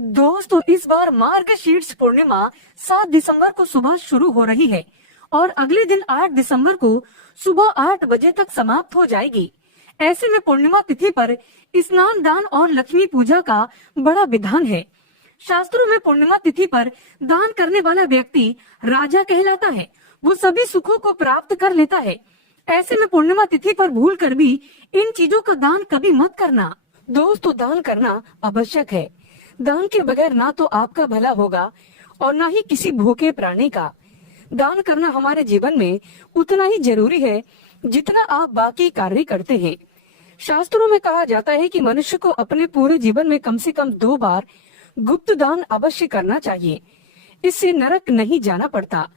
दोस्तों, इस बार मार्गशीर्ष पूर्णिमा 7 दिसंबर को सुबह शुरू हो रही है और अगले दिन 8 दिसंबर को सुबह 8 बजे तक समाप्त हो जाएगी। ऐसे में पूर्णिमा तिथि पर स्नान, दान और लक्ष्मी पूजा का बड़ा विधान है। शास्त्रों में पूर्णिमा तिथि पर दान करने वाला व्यक्ति राजा कहलाता है। वो सभी सुखों को प्राप्त कर लेता है। ऐसे में पूर्णिमा तिथि पर भूल कर भी इन चीजों का दान कभी मत करना। दोस्तों, दान करना आवश्यक है। दान के बगैर ना तो आपका भला होगा और ना ही किसी भूखे प्राणी का। दान करना हमारे जीवन में उतना ही जरूरी है जितना आप बाकी कार्य करते हैं। शास्त्रों में कहा जाता है कि मनुष्य को अपने पूरे जीवन में कम से कम 2 बार गुप्त दान अवश्य करना चाहिए। इससे नरक नहीं जाना पड़ता।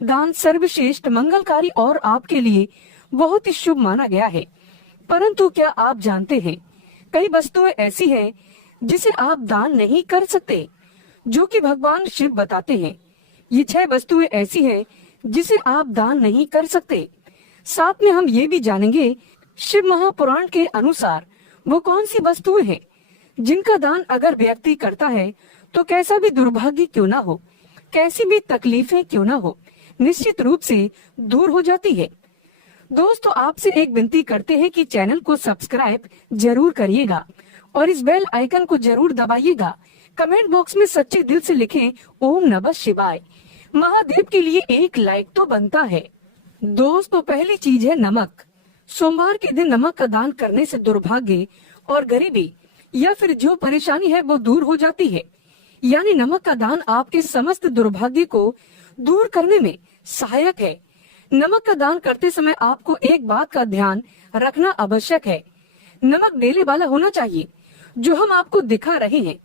दान सर्वश्रेष्ठ, मंगलकारी और आपके लिए बहुत ही शुभ माना गया है। परंतु क्या आप जानते हैं, कई वस्तुएं ऐसी हैं जिसे आप दान नहीं कर सकते, जो कि भगवान शिव बताते हैं। ये 6 वस्तुएं ऐसी हैं जिसे आप दान नहीं कर सकते। साथ में हम ये भी जानेंगे शिव महापुराण के अनुसार वो कौन सी वस्तुएं हैं जिनका दान अगर व्यक्ति करता है तो कैसा भी दुर्भाग्य क्यों ना हो, कैसी भी तकलीफें क्यों ना हो, निश्चित रूप से दूर हो जाती है। दोस्तों, आपसे एक विनती करते हैं कि चैनल को सब्सक्राइब जरूर करिएगा और इस बेल आइकन को जरूर दबाइएगा। कमेंट बॉक्स में सच्चे दिल से लिखें ओम नमः शिवाय। महादेव के लिए एक लाइक तो बनता है। दोस्तों, पहली चीज है नमक। सोमवार के दिन नमक का दान करने से दुर्भाग्य और गरीबी या फिर जो परेशानी है वो दूर हो जाती है। यानी नमक का दान आपके समस्त दुर्भाग्य को दूर करने में सहायक है। नमक का दान करते समय आपको एक बात का ध्यान रखना आवश्यक है। नमक डेले वाला होना चाहिए। जो हम आपको दिखा रहे हैं,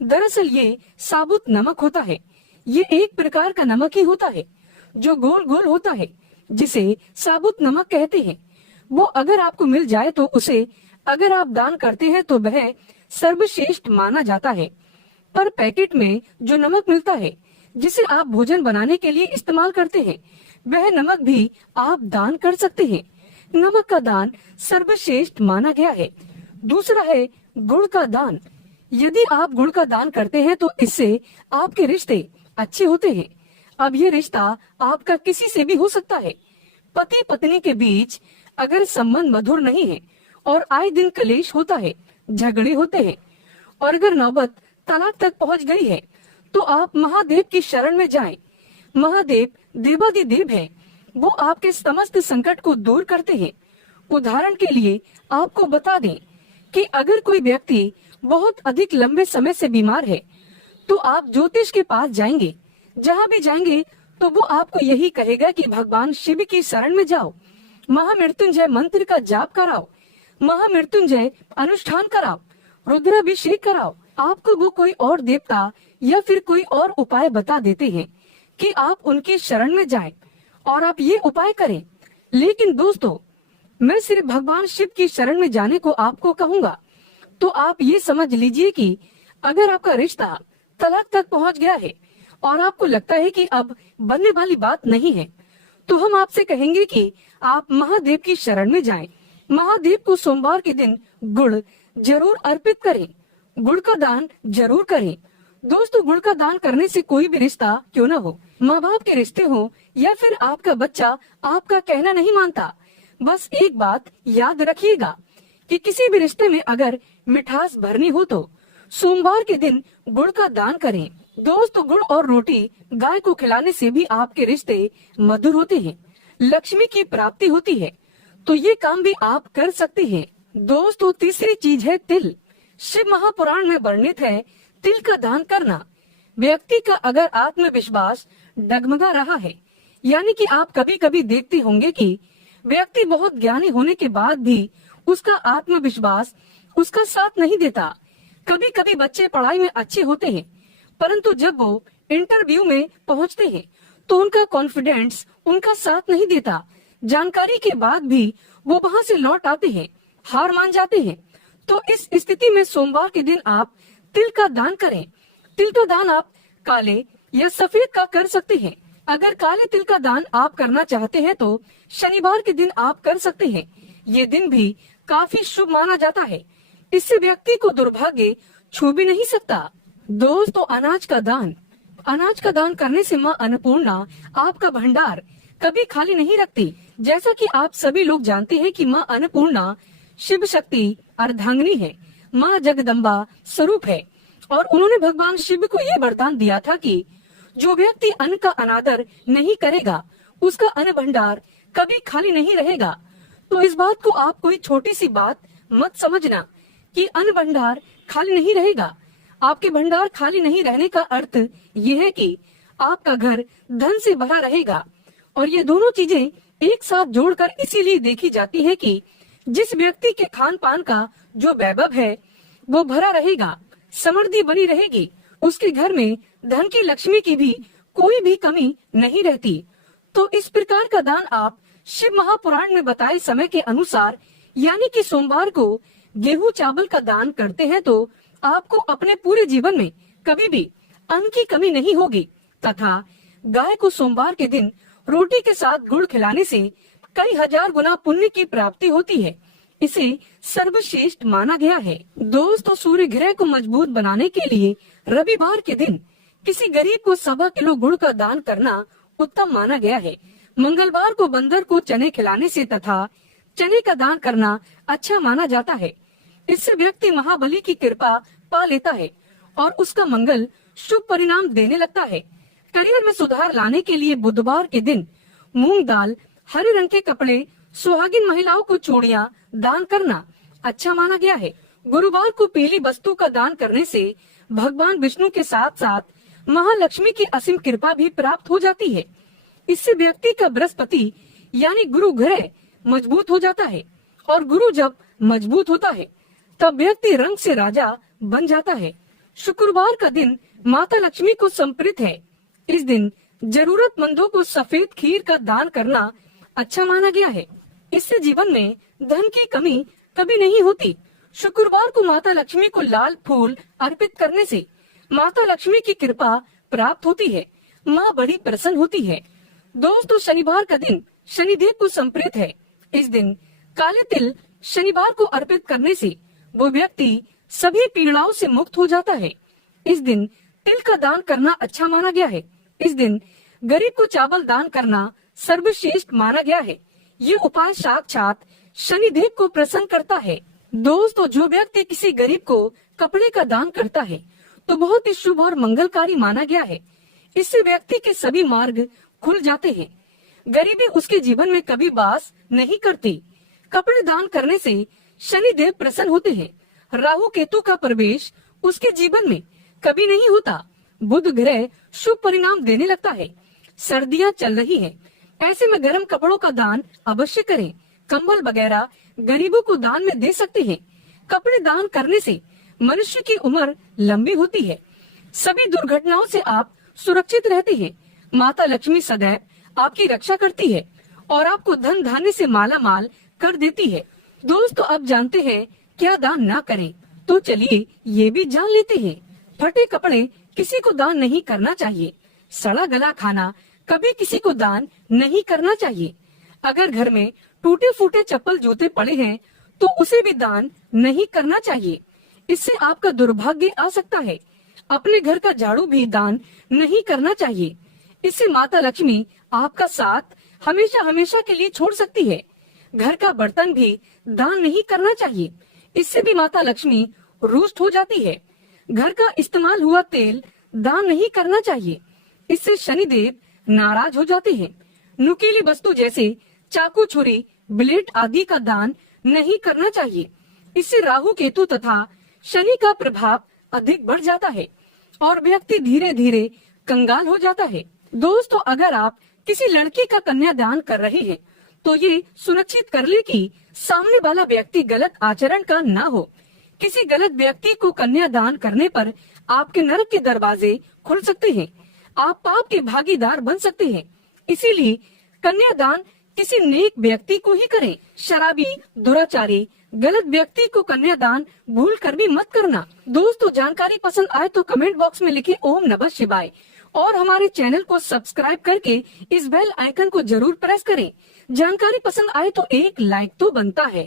दरअसल ये साबुत नमक होता है। ये एक प्रकार का नमक ही होता है जो गोल गोल होता है, जिसे साबुत नमक कहते हैं। वो अगर आपको मिल जाए तो उसे अगर आप दान करते हैं तो वह सर्वश्रेष्ठ माना जाता है। पर पैकेट में जो नमक मिलता है, जिसे आप भोजन बनाने के लिए इस्तेमाल करते हैं, वह नमक भी आप दान कर सकते हैं। नमक का दान सर्वश्रेष्ठ माना गया है। दूसरा है गुड़ का दान। यदि आप गुड़ का दान करते हैं तो इससे आपके रिश्ते अच्छे होते हैं। अब ये रिश्ता आपका किसी से भी हो सकता है। पति पत्नी के बीच अगर संबंध मधुर नहीं है और आए दिन कलेश होता है, झगड़े होते हैं और अगर नौबत तलाक तक पहुंच गई है, तो आप महादेव की शरण में जाएं। महादेव देवाधिदेव है। वो आपके समस्त संकट को दूर करते हैं। उदाहरण के लिए आपको बता दें कि अगर कोई व्यक्ति बहुत अधिक लंबे समय से बीमार है तो आप ज्योतिष के पास जाएंगे। जहाँ भी जाएंगे तो वो आपको यही कहेगा कि भगवान शिव की शरण में जाओ, महामृत्युंजय मंत्र का जाप कराओ, महामृत्युंजय अनुष्ठान कराओ, रुद्राभिषेक कराओ। आपको वो कोई और देवता या फिर कोई और उपाय बता देते हैं कि आप उनकी शरण में जाएं और आप ये उपाय करें। लेकिन दोस्तों, मैं सिर्फ भगवान शिव की शरण में जाने को आपको कहूँगा। तो आप ये समझ लीजिए कि अगर आपका रिश्ता तलाक तक पहुँच गया है और आपको लगता है कि अब बनने वाली बात नहीं है, तो हम आपसे कहेंगे कि आप महादेव की शरण में जाएं। महादेव को सोमवार के दिन गुड़ जरूर अर्पित करें। गुड़ का दान जरूर करें। दोस्तों, गुड़ का दान करने से कोई भी रिश्ता क्यों न हो, माँ बाप के रिश्ते हो या फिर आपका बच्चा आपका कहना नहीं मानता, बस एक बात याद रखिएगा कि किसी भी रिश्ते में अगर मिठास भरनी हो तो सोमवार के दिन गुड़ का दान करें। दोस्तों, गुड़ और रोटी गाय को खिलाने से भी आपके रिश्ते मधुर होते हैं, लक्ष्मी की प्राप्ति होती है। तो ये काम भी आप कर सकते हैं। दोस्तों, तीसरी चीज है तिल। शिव महापुराण में वर्णित है तिल का दान करना। व्यक्ति का अगर आत्मविश्वास डगमगा रहा है, यानी कि आप कभी कभी देखते होंगे कि व्यक्ति बहुत ज्ञानी होने के बाद भी उसका आत्मविश्वास उसका साथ नहीं देता। कभी कभी बच्चे पढ़ाई में अच्छे होते हैं, परंतु जब वो इंटरव्यू में पहुंचते हैं तो उनका कॉन्फिडेंस उनका साथ नहीं देता। जानकारी के बाद भी वो वहां से लौट आते हैं, हार मान जाते हैं। तो इस स्थिति में सोमवार के दिन आप तिल का दान करें। तिल का दान आप काले या सफेद का कर सकते हैं। अगर काले तिल का दान आप करना चाहते हैं तो शनिवार के दिन आप कर सकते हैं। ये दिन भी काफी शुभ माना जाता है। इससे व्यक्ति को दुर्भाग्य छू भी नहीं सकता। दोस्तों, अनाज का दान करने से माँ अन्नपूर्णा आपका भंडार कभी खाली नहीं रखती। जैसा कि आप सभी लोग जानते हैं कि माँ अन्नपूर्णा शिव शक्ति अर्धांगिनी है, माँ जगदम्बा स्वरूप है, और उन्होंने भगवान शिव को ये वरदान दिया था कि जो व्यक्ति अन्न का अनादर नहीं करेगा उसका अन्न भंडार कभी खाली नहीं रहेगा। तो इस बात को आप कोई छोटी सी बात मत समझना कि अन्न भंडार खाली नहीं रहेगा। आपके भंडार खाली नहीं रहने का अर्थ ये है कि आपका घर धन से भरा रहेगा। और ये दोनों चीजें एक साथ जोड़कर इसीलिए देखी जाती है कि जिस व्यक्ति के खान पान का जो वैभव है वो भरा रहेगा, समृद्धि बनी रहेगी, उसके घर में धन की लक्ष्मी की भी कोई भी कमी नहीं रहती। तो इस प्रकार का दान आप शिव महापुराण में बताए समय के अनुसार यानी कि सोमवार को गेहूं चावल का दान करते हैं तो आपको अपने पूरे जीवन में कभी भी अन्न की कमी नहीं होगी, तथा गाय को सोमवार के दिन रोटी के साथ गुड़ खिलाने से कई हजार गुना पुण्य की प्राप्ति होती है। इसे सर्वश्रेष्ठ माना गया है। दोस्तों, सूर्य ग्रह को मजबूत बनाने के लिए रविवार के दिन किसी गरीब को 1.25 किलो गुड़ का दान करना उत्तम माना गया है। मंगलवार को बंदर को चने खिलाने से तथा चने का दान करना अच्छा माना जाता है। इससे व्यक्ति महाबली की कृपा पा लेता है और उसका मंगल शुभ परिणाम देने लगता है। करियर में सुधार लाने के लिए बुधवार के दिन मूंग दाल, हरे रंग के कपड़े, सुहागिन महिलाओं को चूड़ियां दान करना अच्छा माना गया है। गुरुवार को पीली वस्तु का दान करने से भगवान विष्णु के साथ साथ महालक्ष्मी की असीम कृपा भी प्राप्त हो जाती है। इससे व्यक्ति का बृहस्पति यानी गुरु ग्रह मजबूत हो जाता है, और गुरु जब मजबूत होता है तब व्यक्ति रंग से राजा बन जाता है। शुक्रवार का दिन माता लक्ष्मी को समर्पित है। इस दिन जरूरतमंदों को सफेद खीर का दान करना अच्छा माना गया है। इससे जीवन में धन की कमी कभी नहीं होती। शुक्रवार को माता लक्ष्मी को लाल फूल अर्पित करने से माता लक्ष्मी की कृपा प्राप्त होती है, माँ बड़ी प्रसन्न होती है। दोस्तों, शनिवार का दिन शनिदेव को समर्पित है। इस दिन काले तिल शनिवार को अर्पित करने से वो व्यक्ति सभी पीड़ाओं से मुक्त हो जाता है। इस दिन तिल का दान करना अच्छा माना गया है। इस दिन गरीब को चावल दान करना सर्वश्रेष्ठ माना गया है। ये उपाय साक्षात शनिदेव को प्रसन्न करता है। दोस्तों, जो व्यक्ति किसी गरीब को कपड़े का दान करता है तो बहुत ही शुभ और मंगलकारी माना गया है। इससे व्यक्ति के सभी मार्ग खुल जाते हैं। गरीबी उसके जीवन में कभी वास नहीं करती। कपड़े दान करने से शनिदेव प्रसन्न होते हैं। राहु केतु का प्रवेश उसके जीवन में कभी नहीं होता। बुध ग्रह शुभ परिणाम देने लगता है। सर्दियां चल रही हैं, ऐसे में गर्म कपड़ों का दान अवश्य करें। कंबल वगैरह गरीबों को दान में दे सकते हैं। कपड़े दान करने से मनुष्य की उम्र लंबी होती है। सभी दुर्घटनाओं से आप सुरक्षित रहते हैं। माता लक्ष्मी सदैव आपकी रक्षा करती है और आपको धन धान्य से माला माल कर देती है। दोस्तों, अब जानते हैं क्या दान ना करें, तो चलिए ये भी जान लेते हैं। फटे कपड़े किसी को दान नहीं करना चाहिए। सड़ा गला खाना कभी किसी को दान नहीं करना चाहिए। अगर घर में टूटे फूटे चप्पल जूते पड़े हैं तो उसे भी दान नहीं करना चाहिए। इससे आपका दुर्भाग्य आ सकता है। अपने घर का झाड़ू भी दान नहीं करना चाहिए। इससे माता लक्ष्मी आपका साथ हमेशा हमेशा के लिए छोड़ सकती है। घर का बर्तन भी दान नहीं करना चाहिए। इससे भी माता लक्ष्मी रुष्ट हो जाती है। घर का इस्तेमाल हुआ तेल दान नहीं करना चाहिए। इससे शनिदेव नाराज हो जाते हैं। नुकीली वस्तु जैसे चाकू, छुरी, ब्लेड आदि का दान नहीं करना चाहिए। इससे राहु केतु तथा शनि का प्रभाव अधिक बढ़ जाता है और व्यक्ति धीरे धीरे कंगाल हो जाता है। दोस्तों, अगर आप किसी लड़की का कन्यादान कर रहे हैं तो ये सुनिश्चित कर ले कि सामने वाला व्यक्ति गलत आचरण का ना हो। किसी गलत व्यक्ति को कन्यादान करने पर आपके नरक के दरवाजे खुल सकते हैं। आप पाप के भागीदार बन सकते हैं। इसीलिए कन्यादान किसी नेक व्यक्ति को ही करें। शराबी, दुराचारी, गलत व्यक्ति को कन्यादान भूल कर भी मत करना। दोस्तों, जानकारी पसंद आए तो कमेंट बॉक्स में लिखिए ओम नमः शिवाय और हमारे चैनल को सब्सक्राइब करके इस बेल आइकन को जरूर प्रेस करें। जानकारी पसंद आए तो एक लाइक तो बनता है।